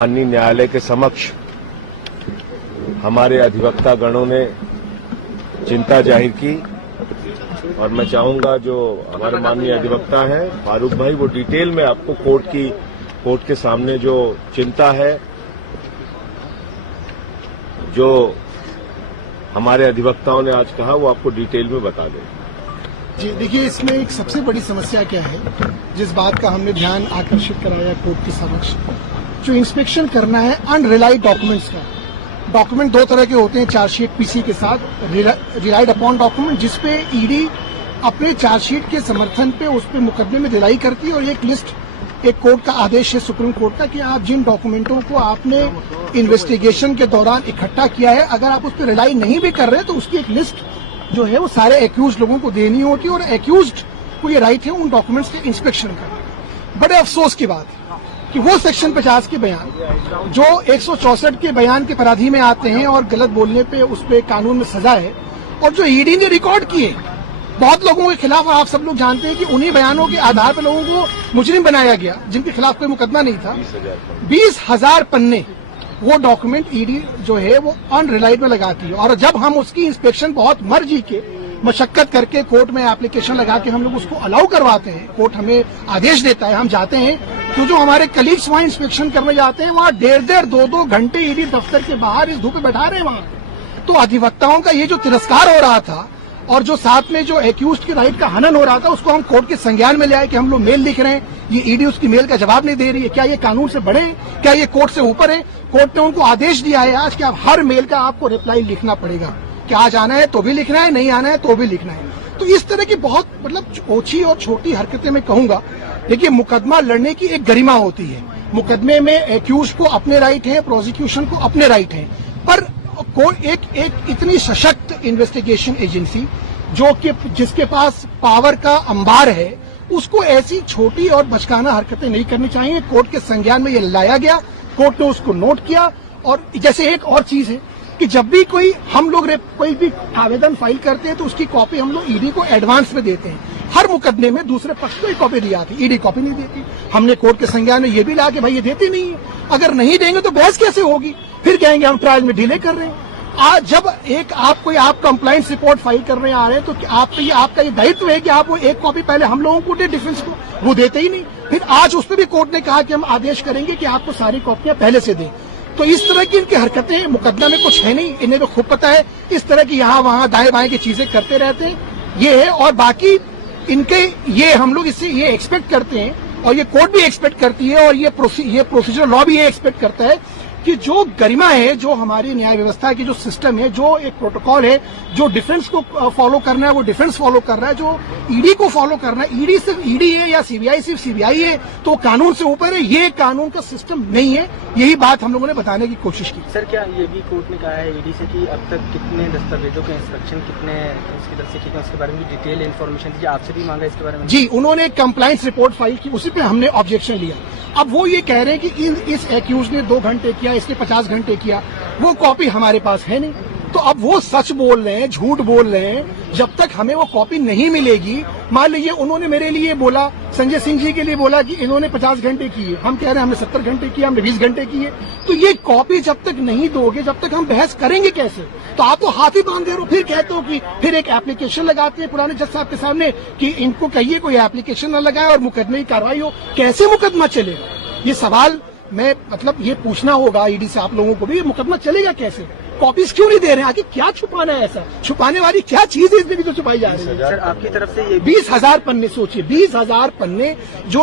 माननीय न्यायालय के समक्ष हमारे अधिवक्ता गणों ने चिंता जाहिर की और मैं चाहूंगा जो हमारे माननीय अधिवक्ता हैं फारूक भाई वो डिटेल में आपको कोर्ट के सामने जो चिंता है जो हमारे अधिवक्ताओं ने आज कहा वो आपको डिटेल में बता दें। जी देखिए, इसमें एक सबसे बड़ी समस्या क्या है, जिस बात का हमने ध्यान आकर्षित कराया कोर्ट के समक्ष, जो इंस्पेक्शन करना है अनरिलाइड डॉक्यूमेंट्स का। डॉक्यूमेंट दो तरह के होते हैं चार्जशीट पीसी के साथ, रिलाइड अपॉन डॉक्यूमेंट जिसपे ईडी अपने चार्जशीट के समर्थन पे उस पे मुकदमे में रिलाई करती है, और एक लिस्ट, एक कोर्ट का आदेश है सुप्रीम कोर्ट का कि आप जिन डॉक्यूमेंटों को आपने इन्वेस्टिगेशन के दौरान इकट्ठा किया है, अगर आप उस पर रिलाई नहीं भी कर रहे तो उसकी एक लिस्ट जो है वो सारे एक्यूज लोगों को देनी होती है, और एक्यूज को ये राइट है उन डॉक्यूमेंट्स के इंस्पेक्शन का। बड़े अफसोस की बात है कि वो सेक्शन 50 के बयान जो 164 के बयान के अपराधी में आते हैं और गलत बोलने पे उस पे कानून में सजा है, और जो ईडी ने रिकॉर्ड किए बहुत लोगों के खिलाफ, और आप सब लोग जानते हैं कि उन्हीं बयानों के आधार पर लोगों को मुजरिम बनाया गया जिनके खिलाफ कोई मुकदमा नहीं था। 20,000 पन्ने वो डॉक्यूमेंट ईडी जो है वो अनरिलायबल लगाती है, और जब हम उसकी इंस्पेक्शन बहुत मर्जी के मशक्कत करके कोर्ट में एप्लीकेशन लगा के हम लोग उसको अलाउ करवाते हैं, कोर्ट हमें आदेश देता है, हम जाते हैं, तो जो हमारे कलीग्स वहां इंस्पेक्शन करने जाते हैं वहां 1.5 2 घंटे ईडी दफ्तर के बाहर इस धूप में बैठा रहे हैं वहां। तो अधिवक्ताओं का ये जो तिरस्कार हो रहा था और जो साथ में जो एक्यूज के राइट का हनन हो रहा था, उसको हम कोर्ट के संज्ञान में ले आए कि हम लोग मेल लिख रहे हैं, ये ईडी उसकी मेल का जवाब नहीं दे रही है। क्या ये कानून से बड़े हैं? क्या ये कोर्ट से ऊपर है? कोर्ट ने उनको आदेश दिया है आज कि आप हर मेल का आपको रिप्लाई लिखना पड़ेगा कि आज आना है तो भी लिखना है, नहीं आना है तो भी लिखना है। तो इस तरह की बहुत ओछी और छोटी हरकतें मैं कहूंगा। देखिए, मुकदमा लड़ने की एक गरिमा होती है, मुकदमे में एक्यूज को अपने राइट है, प्रोसिक्यूशन को अपने राइट है, पर एक इतनी सशक्त इन्वेस्टिगेशन एजेंसी जो कि जिसके पास पावर का अंबार है, उसको ऐसी छोटी और बचकाना हरकतें नहीं करनी चाहिए। कोर्ट के संज्ञान में ये लाया गया, कोर्ट ने उसको नोट किया। और जैसे एक और चीज है कि जब भी हम लोग कोई भी आवेदन फाइल करते हैं तो उसकी कॉपी हम लोग ईडी को एडवांस में देते हैं। हर मुकदमे में दूसरे पक्ष को ही कॉपी दी जाती, ईडी कॉपी नहीं देती। हमने कोर्ट के संज्ञान में ये भी ला कि भाई ये देती नहीं है, अगर नहीं देंगे तो बहस कैसे होगी, फिर कहेंगे हम ट्रायल में डिले कर रहे हैं। आज जब आप कंप्लाइंस रिपोर्ट फाइल करने आ रहे हैं तो आपका ये दायित्व है कि आप वो एक कॉपी पहले हम लोगों को दे, डिफेंस को, वो देते ही नहीं। फिर आज उस पर भी कोर्ट ने कहा कि हम आदेश करेंगे कि आपको सारी कॉपियां पहले से दें। तो इस तरह की इनकी हरकतें, मुकदमा में कुछ है नहीं, इन्हें तो खूब पता है, इस तरह की यहाँ वहाँ दाएं बाएं की चीजें करते रहते हैं, ये है। और बाकी इनके ये हम लोग इससे ये एक्सपेक्ट करते हैं, और ये कोर्ट भी एक्सपेक्ट करती है, और ये प्रोसीजर लॉ भी ये एक्सपेक्ट करता है कि जो गरिमा है, जो हमारी न्याय व्यवस्था की जो सिस्टम है, जो एक प्रोटोकॉल है, जो डिफेंस को फॉलो करना है वो डिफेंस फॉलो कर रहा है, जो ईडी को फॉलो करना है, ईडी सिर्फ ईडी है या सीबीआई सिर्फ सीबीआई है तो कानून से ऊपर है, ये कानून का सिस्टम नहीं है। यही बात हम लोगों ने बताने की कोशिश की। सर, क्या ये भी कोर्ट ने कहा है ईडी से कि अब तक कितने दस्तावेजों के इंस्पेक्शन कितने उसकी तरफ से किए, उसके बारे में डिटेल इन्फॉर्मेशन दीजिए, आपसे भी मांगा इसके बारे में? जी, उन्होंने कंप्लाइंस रिपोर्ट फाइल की, उसी पे हमने ऑब्जेक्शन लिया। अब वो ये कह रहे हैं कि इस एक्यूज ने 2 घंटे किया, इसने 50 घंटे किया, वो कॉपी हमारे पास है नहीं। तो अब वो सच बोल रहे हैं, झूठ बोल रहे हैं। जब तक हमें वो कॉपी नहीं मिलेगी, मान लीजिए उन्होंने मेरे लिए बोला, संजय सिंह जी के लिए बोला कि इन्होंने 50 घंटे किए, हम कह रहे हैं हमने 70 घंटे किए, हमने 20 घंटे किए, तो ये कॉपी जब तक नहीं दोगे, जब तक हम बहस करेंगे कैसे? तो आप तो हाथ ही बांध दे रहे हो। फिर कहते हो कि फिर एक एप्लीकेशन लगाते हैं पुराने जज साहब के सामने कि इनको कहिए कोई एप्लीकेशन न लगाए और मुकदमे की कार्रवाई हो। कैसे मुकदमा चले? ये सवाल ये पूछना होगा ईडी से, आप लोगों को भी, ये मुकदमा चलेगा कैसे? कॉपीज क्यों नहीं दे रहे हैं? आगे क्या छुपाना है? ऐसा छुपाने वाली क्या चीज है इसमें भी जो छुपाई जा रही है? सर, आपकी तरफ से ये 20,000 पन्ने, सोचिए 20,000 पन्ने जो